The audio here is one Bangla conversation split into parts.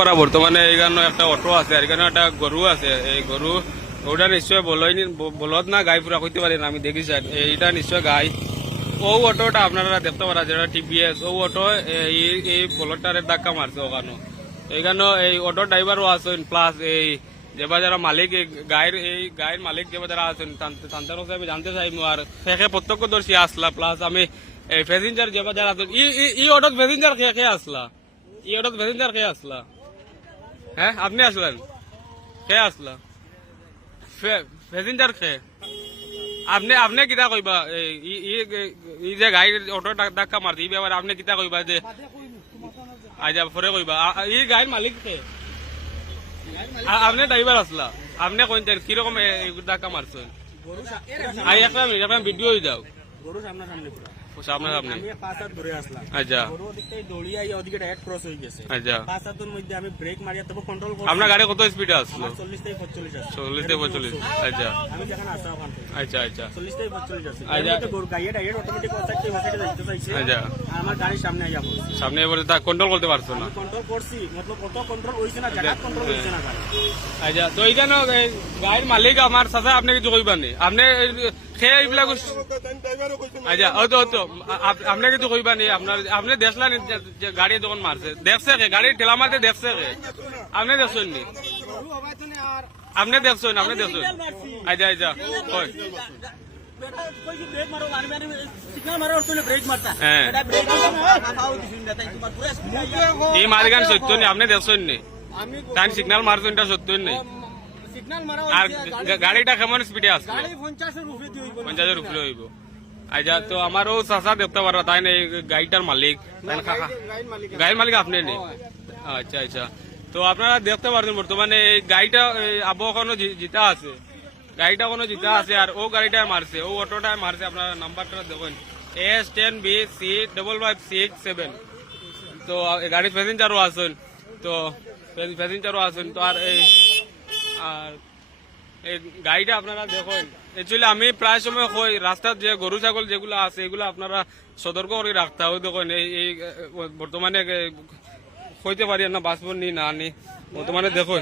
করা বর্তমানে এইখানে একটা অটো আছে আর এখানে একটা গরু আছে। এই গরু ওটা নিশ্চয় বলদ না গাই পুরা কইতে পারি না, আমি দেখি স্যার এইটা নিশ্চয় গাই। ও অটোটা আপনারা দেখতে পারা যেটা টিপিএস, ও অটো এই বলদটারে ধাক্কা মারছে ওখানে। এইখানে এই অটো ড্রাইভারও আছেন, প্লাস এই যে যারা মালিক এই গায়ের মালিক যে যারা আছেন তাদের আমি জানতে চাই। আর সেখে প্রত্যক্ষদর্শী আসলা, প্লাস আমি এই প্যাসেঞ্জার যে যারা আছেন ই অটোত প্যাসেঞ্জার খেয়ে আসলা, ই অটোত প্যাসেঞ্জার খেয়ে আসলা। হ্যাঁ আপনি আসলেন, খেয়ে আসলা প্যাসেঞ্জার খেয়ে আপনি আপনি কিতা কইবা এই যে গাড়ির অটো ধাক্কা মারছে এই ব্যাপারে আপনি কিতা কইবা যে আচ্ছা পরে কইবা এই গাড়ির মালিক কে? আপনি ড্রাইভার আসলা, আপনি কইতেন কিরকম ধাক্কা মারছেন? একটা ভিডিও হয়ে যাও সামনে সামনে। আচ্ছা আপনার গাড়ি কত স্পিডে আসলো? 40 থেকে 45। আচ্ছা আচ্ছা আচ্ছা আমার গাড়ির সামনে সামনে তা কন্ট্রোল করতে পারছো না? কন্ট্রোল করছি, মতলব কত কন্ট্রোল হইছে না, জায়গা কন্ট্রোল হইছে না গাড়ি। আচ্ছা তো এইখানে গাড়ির মালিক আমার চাচা আপনি কিছু কইবানি? আপনি খেয়ে এইবিলাক আচ্ছা তো আপনি কিছু কইবানি? আপনার আপনি দেখলেন যে গাড়ি যখন মারছে, দেখছে কে গাড়ি ঠেলা মারতে? দেখছে কে? আপনি দেখছেন নি? আপনি দেখছেন? আপনি দেখছেন? আচ্ছা আচ্ছা এই মারিগান সত্য নি? আপনি দেখছেন নি? তাই সিগন্যাল মারছেন এটা সত্য নেই? আর গাড়িটা কেমন স্পিডে আসলো? 50-এর উপরে হইব। আচ্ছা তো আমারও চাচা দেখতে পারো তাই না গাড়িটার মালিক? গাড়ির মালিক আপনি নেই? আচ্ছা আচ্ছা তো আপনারা দেখতে পারছেন বর্তমানে এই গাড়িটা আবহাওয়া কোনো জিতা আছে, গাড়িটা কোনো জিতা আছে আর ও গাড়িটা মারছে, ও অটোটা মারছে। আপনারা নাম্বারটা দেখুন S10BC5567। তো গাড়ির প্যাসেঞ্জারও আছেন, তো প্যাসেঞ্জারও আছেন। তো আর এই গাড়িটা আপনারা দেখুন। একচুয়ালি আমি প্রায় সময় কই রাস্তার যে গরু ছাগল যেগুলো আছে এগুলো আপনারা সতর্ক করে রাখতে হবে। দেখুন এই বর্তমানে কইতে পারি না বাঁচব নি না নি, বর্তমানে দেখুন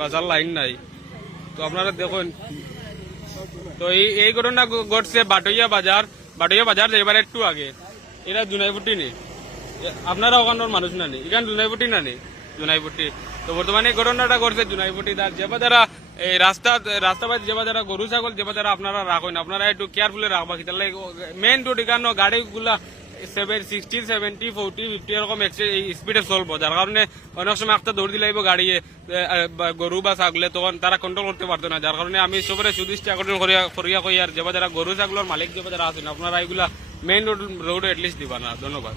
বাজার লাইন নাই। তো আপনারা দেখুন তো এই ঘটনা ঘটছে বাটইয়া বাজার এবার একটু আগে। এরা জুনাইপুটি নি, আপনারা ওখানোর মানুষ না নি? এখানে জুনাইপুটি না নি? জুনাইপুটি। তো বর্তমানে এই ঘটনাটা ঘটছে জুনাইপুটি। তার যে যারা এই রাস্তাবাদ যে যারা গরু ছাগল যে যারা আপনারা রাখেন, আপনারা একটু কেয়ারফুলি রাখবা। মেইন রোড এখানে গাড়িগুলা 60, 70, 40, 50 এরকম স্পিডে চলবো, যার কারণে অনেক সময় একটা দৌড় দিলে গাড়ি গরু বা ছাগলে তখন তারা কন্ট্রোল করতে পারতো না। যার কারণে আমি সবরে সুদৃষ্টি আকর্ষণ করিয়া কই আর যে যারা গরু ছাগলের মালিক যে যারা আছেন আপনারা এগুলা মেইন রোড এটলিস্ট দিবা না। ধন্যবাদ।